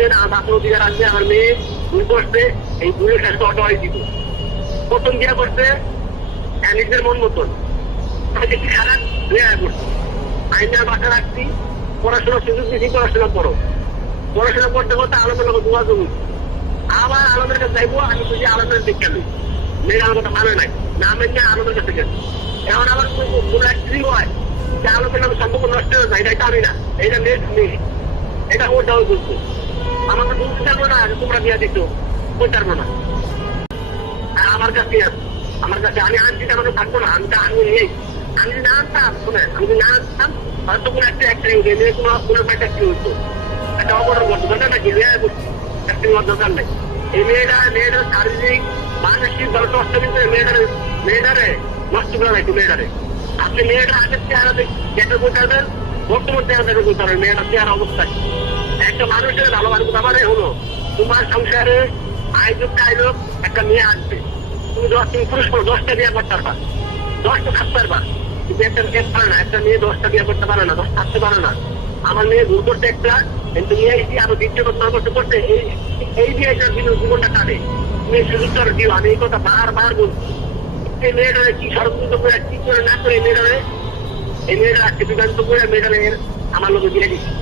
আসবেন আমার বাপের অধিকার আসবে আমার মেয়ে ভুল করছে এই ভুলের সাথে অটোয়াই দিব প্রথম বিয়ে করছে নিজের মন মতন। খারাপ? বিয়ে করছে আইনের বাসা রাখছি। পড়াশোনার সুযোগ দিচ্ছি পড়াশোনা করো। পড়াশোনা করতে করতে আলমের লোক যোগাযোগ হইছে। আবার আলমের কাছে যাইবো, আমি বুঝি আলমের দিক গেল মেয়ের আমার কথা মানে নাই। না মেনে আলমের কাছে গেছে। এখন আবার কোনো একটি হয় যে আলমের নামে সম্পর্ক নষ্ট হয়ে যায়, এটা আমি না। এটা মেয়ে মেয়ে। এটা ওটাও বলতো আমাকে বুঝতে পারব না তোমরা বিয়া দিচ্ছ বলতে পারব না। আমার কাছে আমার কাছে আমি আনছি আমাকে থাকব না, আমি আমি নেই। আমি না আনতাম শুনে আমি না আনতাম হয়তো কোনো একটা অ্যাক্টরি হতো মেয়ে কোনো কোনো একটা অ্যাক্টরি হতো একটা অবদান করতো না নাকি করছি হওয়ার দরকার নেই। এই মেয়েটা মেয়েটার শারীরিক, মানসিক ভাবে নষ্ট কিন্তু মেয়েটারে মেয়েটারে নষ্ট করে রাখতো মেয়েটারে। আপনি মেয়েটা আগের চেহারা বলতে পারবেন বর্তমান চেহারা দেখে বলতে পারবেন মেয়েটার চেহারা অবস্থায়। একটা মানুষের ভালো মানুষ হলো। তোমার সংসারে আয় যোগ আয় লোক, একটা মেয়ে আসবে। তুমি দশ, তুমি পুরুষ করো দশটা বিয়ে করতে পারবা। দশটা থাকতে পারবা। কিন্তু একটা মেয়ে পারে না, একটা মেয়ে দশটা বিয়ে করতে পারে না দশ থাকতে পারে না। আমার মেয়ে ভুল করতে একটা, কিন্তু নিয়ে এসে আরও দ্বিতীয় করতে করতে করতে এই এই বিয়েটার দিন জীবনটা কাটে। এই সুযোগটা দিও, আমি এই কথা বারবার বলছি। এই মেয়েটারে কি ষড়যন্ত্র করে, কি করে না করে এই মেয়েটারে? এই মেয়েটা আজকে বিভ্রান্ত করে মেয়েটারে আমার লোকে দিয়ে দিচ্ছি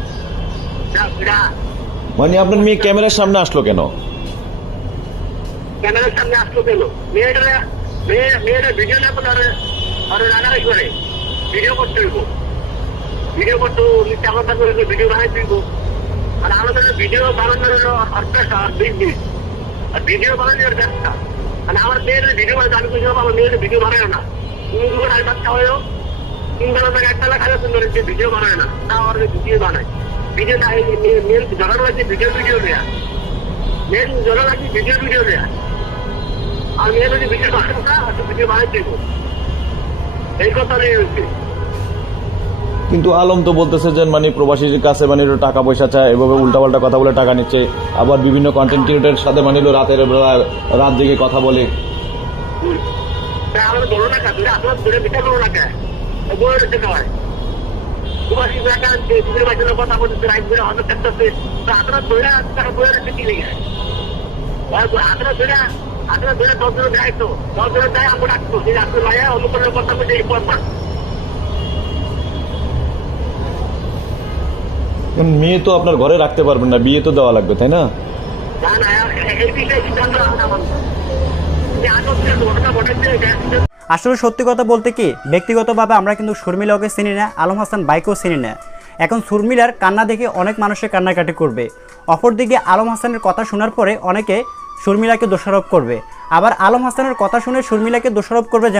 মানে আপনার মেয়ে ক্যামেরার সামনে আসলো কেন? ক্যামেরার সামনে আসলো কেন? মেয়েটা মেয়ে, মেয়েটা ভিডিও না করলে আরে রাগারাগি করে। ভিডিও করতে হইব। ভিডিও করতে মিথ্যা কথা করে ভিডিও বানাই দিব। আর আমাদের ভিডিও বানানোর হলো আর বিজনেস আর ভিডিও বানানোর ব্যবসা মানে আমার মেয়ের ভিডিও বানাতে আমি মেয়ের ভিডিও বানায় না। তুমি বাচ্চা হয়েও তিন বেলা একটা ভিডিও বানায় না। তা আমার ভিডিও বানায়। জড়ানো আছে ভিডিও ভিডিও দেয়া জড়ানো আছে ভিডিও ভিডিও দেয়া আর যদি ভিডিও না ভিডিও বানাই দেবো। এই কথা নিয়ে হচ্ছে কিন্তু আলম তো বলতেছে যে মানে প্রবাসীর কাছে মানে টাকা পয়সা চায় এভাবে উল্টাপাল্টা কথা বলে টাকা নিচ্ছে। আবার বিভিন্ন কন্টেন্ট ক্রিয়েটারের সাথে মানে রাতের বেলা রাত জেগে কথা বলে। বলো না কাজ আপনার ধরে বিচার করো না কেন? বইয়ের দিতে তোমার কি দেখা দুধের বাচ্চাদের কথা বলতে রাইট করে অনেক থাকতেছে তো আপনার ধরে তারা বইয়ের দিতে কি লেগে ধরে আপনার ধরে দশ জনে দেয় তো দশ জনে দেয় আমরা রাখতো যে আপনার মায়া অনুকরণের কথা বলতে এই পর পর মেয়ে তো আপনার ঘরে রাখতে পারবেন না বিয়ে তো দেওয়া লাগবে তাই না? না না এই বিষয়ে সিদ্ধান্ত আমরা আমার যে আটক ওটা বটাইতে আসলে সত্যি কথা বলতে কি, ব্যক্তিগতভাবে আমরা কিন্তু শর্মিলাকে চিনি না, আলম হাসান বাইকেও চিনি না। এখন শর্মিলার কান্না দেখে অনেক মানুষের কান্নাকাটি করবে। অপরদিকে আলম হাসানের কথা শোনার পরে অনেকে শর্মিলাকে দোষারোপ করবে। আবার আলম হাসানের কথা শুনে শর্মিলাকে দোষারোপ করবে যেমন